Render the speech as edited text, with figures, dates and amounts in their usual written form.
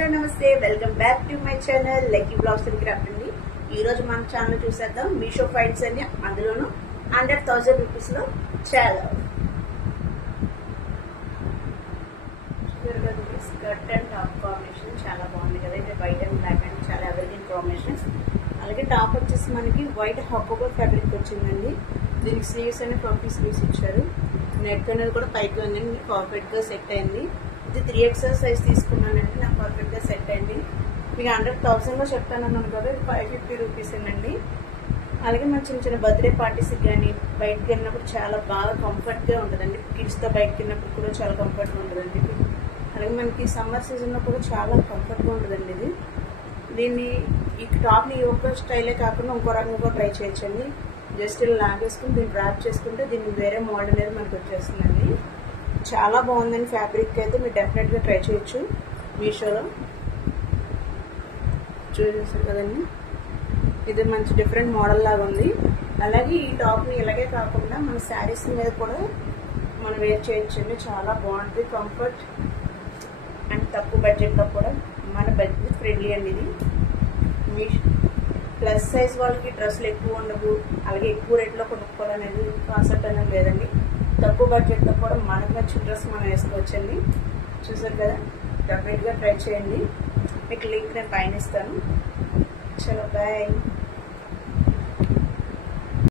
నమస్తే welcome back to my channel lucky blogs and craft అండి. ఈ రోజు మన ఛానల్ చూసేద్దాం మీషో ఫైండ్స్ అని, అందులోను అండర్ 1000 రూపీస్ లో చాలా స్కర్ట్ అండ్ టాప్ కాంబినేషన్ చాలా బాగుంది కదా. ఇది వైట్ అండ్ బ్లాక్ అండ్ చాలా ఎవరిగ్రీన్ కాంబినేషన్స్. అలాగే టాప్ వచ్చేసి మనకి వైట్ హకోబర్ ఫ్యాబ్రిక్ వచ్చిందండి. దీనికి స్లీవ్స్ అని పంపి స్లీవ్స్ ఇచ్చారు. నెక్ అనేది కూడా పైకి ఉందండి, పర్ఫెక్ట్ గా సెట్ అయింది. ఇది 3XL సైజ్ తీసుకున్నానండి, నాకు పర్ఫెక్ట్ గా సెట్ అయింది. మీకు అండర్ 1000 లో చెప్తానన్నాను కదా, 550 రూపీస్ అండి. అలాగే మన చిన్న చిన్న బర్త్డే పార్టీస్ కానీ బయటకు వెళ్ళినప్పుడు చాలా బాగా కంఫర్ట్ గా ఉంటుందండి. కిడ్స్ తో బయటకు వెళ్ళినప్పుడు కూడా చాలా కంఫర్ట్ గా ఉంటుందండి. అలాగే మనకి సమ్మర్ సీజన్ లో కూడా చాలా కంఫర్ట్ గా ఉంటుందండి. ఇది దీన్ని ఈ టాప్ ని ఈ ఒక్క స్టైలే కాకుండా ఇంకో రకంగా ట్రై చేయొచ్చండి. జస్ట్ ఇలా లాగేసుకుని దీన్ని ర్యాప్ చేసుకుంటే దీన్ని వేరే మోడల్ అనేది మనకు వచ్చేస్తుందండి. చాలా బాగుందండి. ఫ్యాబ్రిక్ అయితే మీరు డెఫినెట్ గా ట్రై చేయొచ్చు. మీషోలో చూసేసారు కదండి, ఇది మంచి డిఫరెంట్ మోడల్ లాగా ఉంది. అలాగే ఈ టాప్ ని ఇలాగే కాకుండా మన శారీస్ మీద కూడా మనం వేర్ చేయొచ్చండి. చాలా బాగుంటుంది, కంఫర్ట్ అండ్ తక్కువ బడ్జెట్ లో కూడా మన బడ్జెట్ ఫ్రెండ్లీ అండి. ఇది మీ ప్లస్ సైజ్ వాళ్ళకి డ్రెస్సులు ఎక్కువ ఉండవు, అలాగే ఎక్కువ రేట్లో కొనుక్కోవాలనేది కాన్సెప్ట్ అనేది లేదండి. తక్కువ బడ్జెట్ లో కూడా మనకు నచ్చిన డ్రెస్ మనం వేసుకోవచ్చండి. చూసారు కదా, డెఫినెట్ గా ట్రై చేయండి. మీకు లింక్ నేను పైన ఇస్తాను. చలో బాయ్.